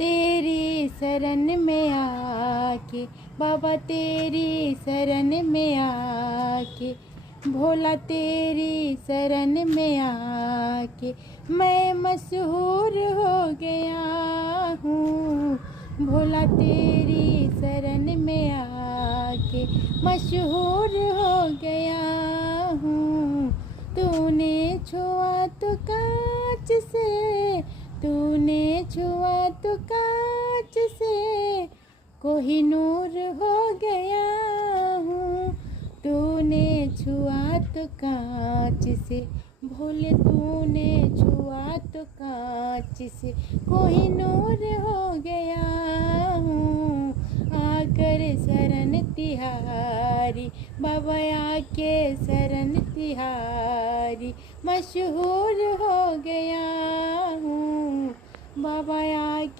तेरी शरण में आके, बाबा तेरी शरण में आके, भोला तेरी शरण में आके मैं मशहूर हो गया हूँ। भोला तेरी शरण में आके मशहूर हो गया हूँ। तूने छुआ तो कांच से, तूने छुआ तो कांच से कोहिनूर हो गया हूँ। तूने छुआ तो कांच से, भोले तूने छुआ तो कांच से कोहिनूर हो गया हूँ। आकर शरण तिहारी, बाबा आके शरण तिहारी मशहूर हो गया हूँ। बाबा आके